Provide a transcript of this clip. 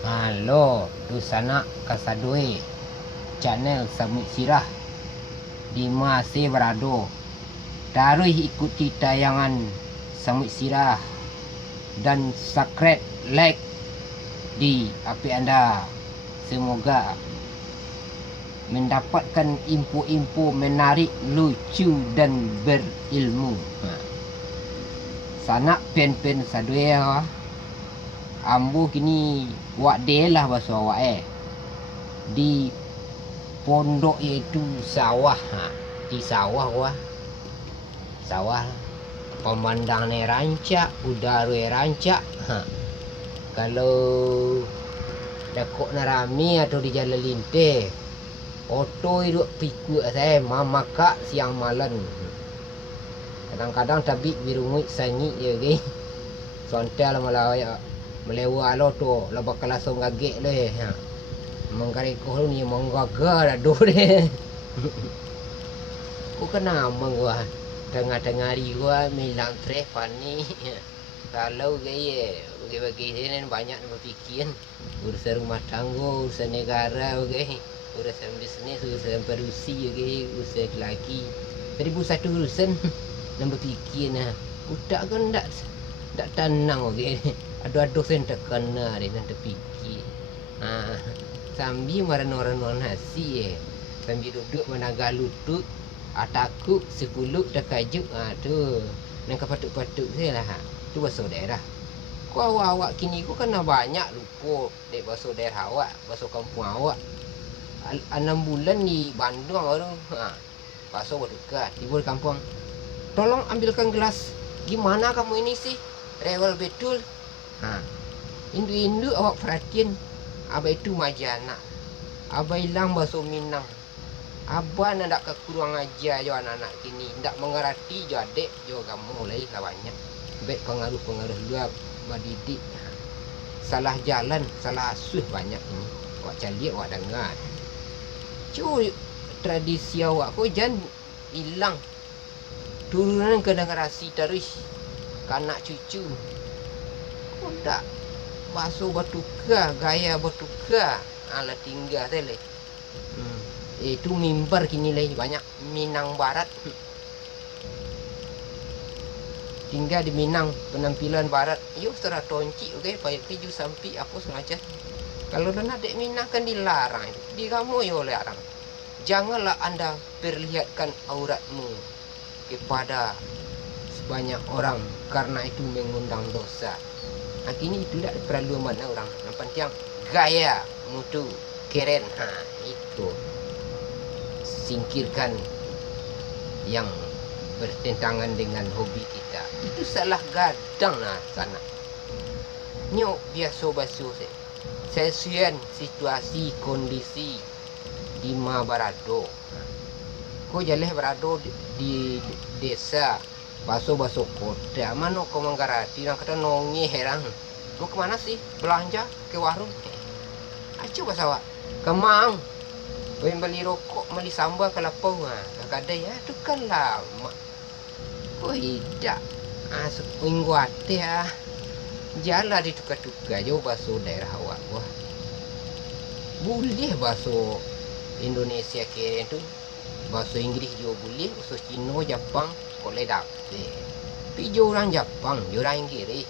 Halo, tu sana kasadoi channel Samit Sirah di masih berado. Taruh ikuti tayangan Samit Sirah dan subscribe like di HP anda. Semoga mendapatkan info-info menarik, lucu dan berilmu. Sanak pen-pen sadoi ambu kini wak de lah bahasa awak di pondok iaitu sawah. Di sawah sawah pemandangnya rancak, udara rancak. Kalau dakok narami atau di jalan linteh, oto hidup pikuk saya mama kak siang malam. Kadang-kadang tabik birungit sangit ya ke. Sontel malah melewa lo tu la bakal langsung gagek le. Mengkareko ni menggaga dah do deh. Ku kena mengwa tengah-tengah hari gua milang stres pani. Kalau gaya bagi-bagi sini banyak berfikir urusan rumah tangga, urusan negara, urusan bisnes, urusan perusi, urusan lelaki. 1001 urusan yang berfikir nah. Utak kan tak tenang Aduh-aduh saya tak kena dia nak terfikir. Sambil marah-marah nasi sambil duduk menaga lutut, takut sepuluh terkajut. Tu nak patut-patut saya lah. Tu bahasa daerah. Kau awak kini kau kena banyak lupa dek bahasa daerah awak, bahasa kampung awak. 6 bulan di Bandung baru. Bahasa berdekat tiba di kampung. Tolong ambilkan gelas. Gimana kamu ini sih? Rewel betul. Indu-indu awak perhatian. Abah itu majana. Abah hilang bahasa Minang. Abah nak kekurang aja jo anak-anak kini. Tak mengerti jo adik jo kamu lagi lah banyak. Baik pengaruh-pengaruh luar mendidik. Salah jalan, salah asuh banyak ini. Awak cari, awak dengar. Cuy, tradisi awak kau jangan hilang. Turunan ke generasi terus. Kanak cucu. Kau tak basuh bertukar, gaya bertukar. Ala tinggal saya leh. Itu mimbar kini lagi banyak Minang Barat. Tinggal di Minang, penampilan Barat. Yo secara tonci, payah keju sampai aku sengaja. Kalau dah dek Minang kan dilarang. Di kamu yo larang. Janganlah anda perlihatkan auratmu kepada sebanyak orang karena itu mengundang dosa. Kini itu tidak perlu mana orang. Yang penting gaya, mutu, keren. Itu. Singkirkan yang bertentangan dengan hobi kita. Itu salah gadang lah sana. Nyok biasa basuh sesuai situasi kondisi di Berado. Kau jalan berado di desa, basuh-basuh kota. Mana kau menggarati? Yang kata nongi herang. Mau kemana sih? Belanja ke warung. Acu bahasa awak. Kemang. Beli rokok, beli sambal ke lapau. Kadang ya, itu kan lama. Kau tidak. Seminggu ada. Jalan di tukar-tukar. Jauh basuh daerah awak. Wah. Boleh basuh Indonesia kira tu. Bahasa Inggeris juga boleh, bahasa Cina, Jepang, boleh dapat. Tapi orang Jepang, orang Inggeris